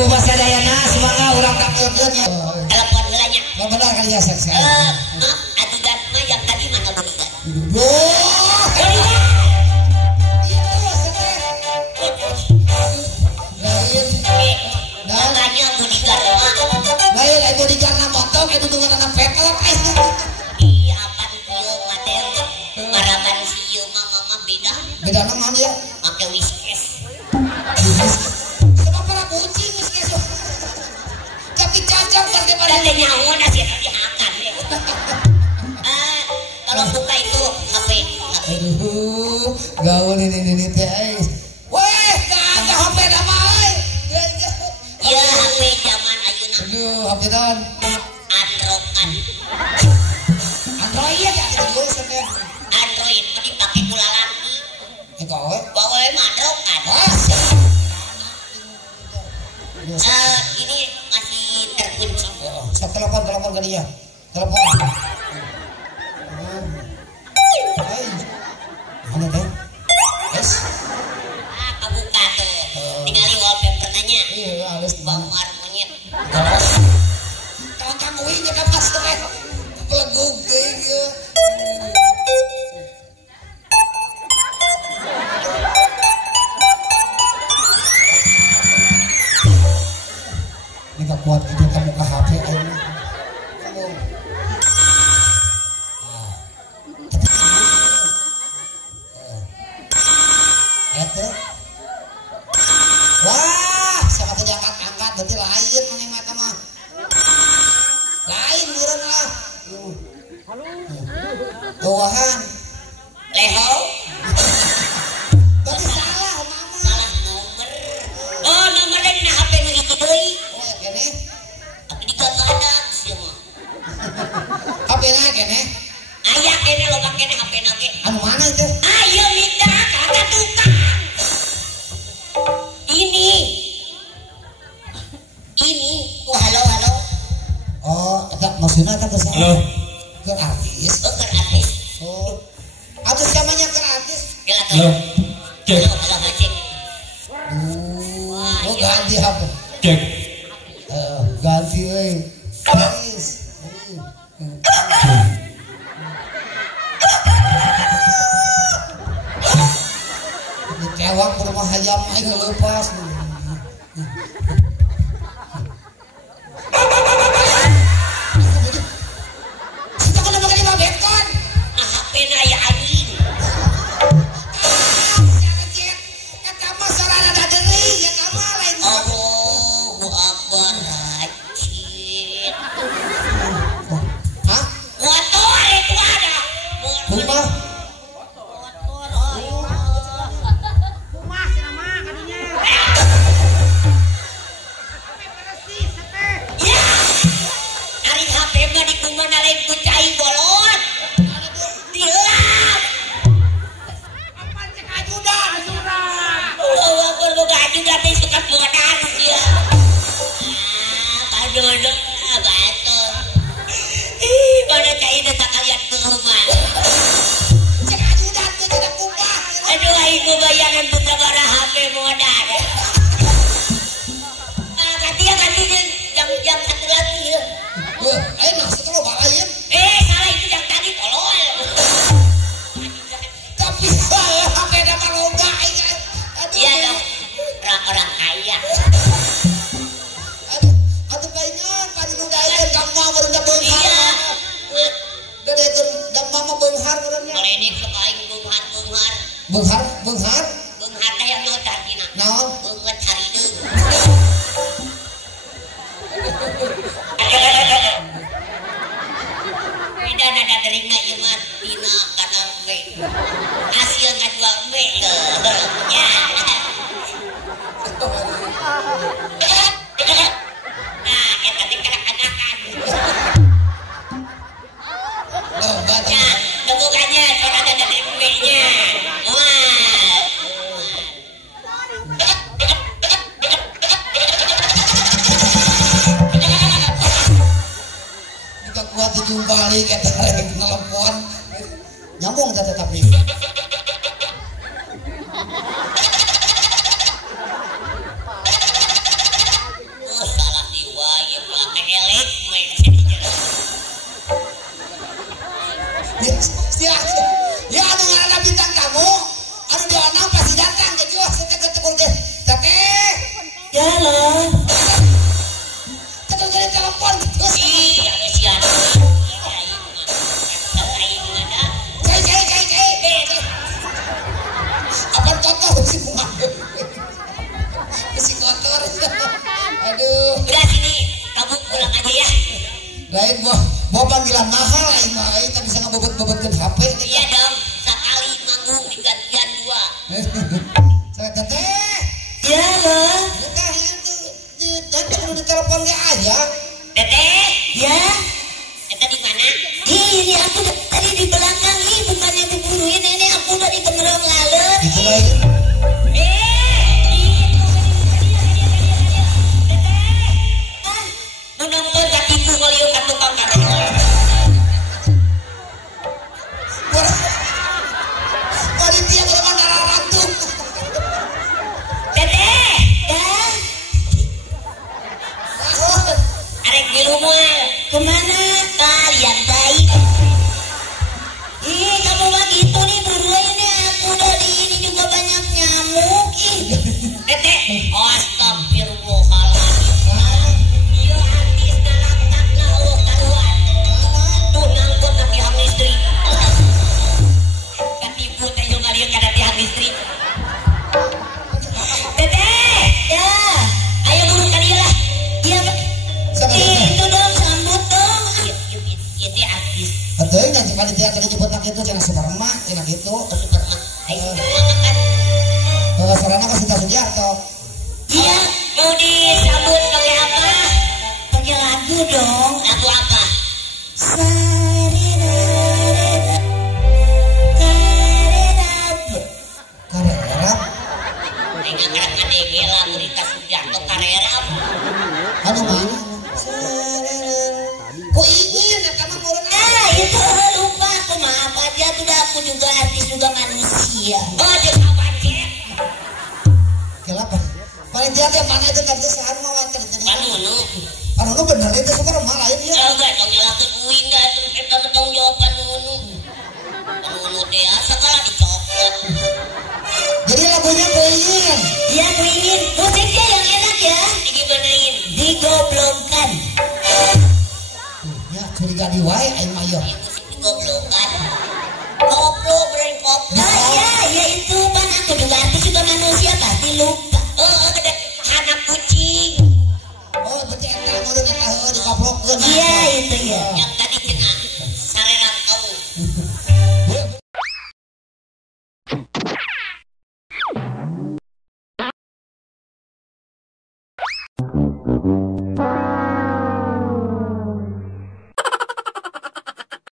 Ibu Mas Dayana semoga urang takeun ya. Telepon heula nya. Bener kali ya seks. Maaf, adegan mah yang tadi mana bodyguard? Namanya bodyguard mah. Lain ai bodyguard na motong itu dengan anak petelok Iya apa ieu materi. Maraban si ieu mah mama beda. beda naon ya? Make whiskes. Sama para kucing whiskes. Tapi cacang kerja pada Dan nyawa nasi dihakan. Kalau buka itu HP. Aduh, gaul ini teh. Weh, kagak HP dah mah. Ya HP zaman ayeuna. Aduh, HP naon? Android ya gitu sebenarnya. Android dipakai kula laki. Itu we. Bawa Android. Ini masih terkunci. Saya telepon ke dia. Telepon. Hai. Mana teh? Yes. Kebuka tuh. Tinggali wallpaper nanya. Iya, halus bang. Bang monyet. Kamu ini kan pas teh. Peleguk gitu. Ini gak kuat itu kamu ke HP ini. Kamu. Itu. Wah, sama teh angkat berarti lain mana mata mah. Lain meureun lah. Tuhan. Leho. Berarti salah mama. Salah nomor. Oh, nomornya di HP nu hiji deui. Oh, kene. Tapi digadang sih mah. HP na kene. Aya kene loba kene HP na ge. Anu mana itu? Ayo minta kata tukang. Ini. Oh, halo. Oh, tak maksudnya kan terus. Halo. Ke artis. Oh, ke artis. Oh. Atau siapanya ke artis? Halo. Cek. Halo, cek. Oh, ganti apa? Cek. Ganti euy. Artis. Ini cewek rumah hayam aing lepas. Kita kena pakai babekon. Nah, HP na aya anjing. Kata mah sarana da deui ya kama lain. Allahu Akbar. Rajin. Hah? Motor itu ada. Rumah? Ya. Ari HP mah dikumana lain ku cai bolot. Dilap. Allahu Akbar boga ajudan teh suka modal sia. Kadodok batur. Pada cai teh sakalian keumah. Cek ajudan teh tidak kubah. Aduh aing bayangan teu sabaraha HP modal. Ganti jam satu lagi ya. Enak setelah balain. Salah itu yang tadi tolol. Tapi saya HP nama loba ya. Iya dong, orang kaya. Aduh kayaknya pada nudayan kamu barudak beunghar. Iya. Dadekeun da mama beunghar urangnya. Boleh nih ke aing bunghar. Beunghar? Bunghar teh yang naon artina? Naon? Beungeut harideung. Beda nada deringa ieu mah dina kana we. Hasil ngajual we ya. Nah, eta teh kanak-kanakan. Loba teh. Nah, temukannya soal ada we-nya. Wah. Jika kuat dijumpali kita ngelepon. Nyambung tapi. Ya, ya anu ngaranna bintang tamu, anu dianang pasti datang ke jual setek-tekung teh. Teteh. Ya lah. Teteh dari telepon terus. Iya, kesian. Apa kotor si kumaha? Si kotor. Aduh. Udah sini, kamu pulang aja ya. Lain bawa panggilan mahal lain mah kita bisa ngebobot-bobotkeun HP. Iya dong, sekali manggung digantian 2. Saya teteh. Ya lah. Teteh itu perlu ditelepon dia aja. Teteh, Ya. Teteh di mana? Ini aku tadi di belakang nih, bukannya diburuin ini aku udah di benerang laler. Itu lain. Menonton katiku ngeliuk ka tukang karet. Panitia kalau mandara ratu. Teteh, Ya. arek di rumah. Kemana? Kalian baik. Ih, kamu mah gitu nih buruin ya. Aku udah di ini juga banyak nyamuk. Ih. Teteh, astagfirullahaladzim. Iya artis galak na Allah karuan. Tuh nangkut na pihak listrik. Katipu teh yung ngaliuk kada pihak listrik. Teteh, Ya. ayo buru ka dieu lah. Iya. Siapa Ih, teteh? itu dong sambut dong. Ieu teh artis. Betul nanti panitia tadi nyebut nak itu cenah Suparma, cenah gitu. Superman. Ayo makan. Sarana ka Sita Sugiarto. Iya. Mau disambut pakai apa? Pakai lagu dong. Lagu apa? Sarirarira. Karirab. Karera. Dengan ngarang ADG lagu Rita Sugiarto Karera. Anu mana? Ku ingin eta mah meureun Itu lupa aku maaf aja tuh dah, aku juga artis juga manusia. Oh, jeung Abacet. Kenapa? Panitia teh mana itu tadi sahan mah wae tadi. Panunu. Anu nu bener itu Suparma lain ya. Enggak, tong nyalakeun uing dah eta tong jawab Panunu. Panunu teh sakala dicopot. Jadi lagunya ku ingin. Ya aku ingin musiknya yang enak ya. Digimanain? Digoblokkan. Ya curiga di wae aing mah ya. Musik digoblokan. Koplo breng koplo. Ya itu kan aku juga artis juga manusia pasti lupa. Oh, gede anak kucing. Oh, berarti eta meureun eta heuh dikablokkeun. Iya itu ya. Yang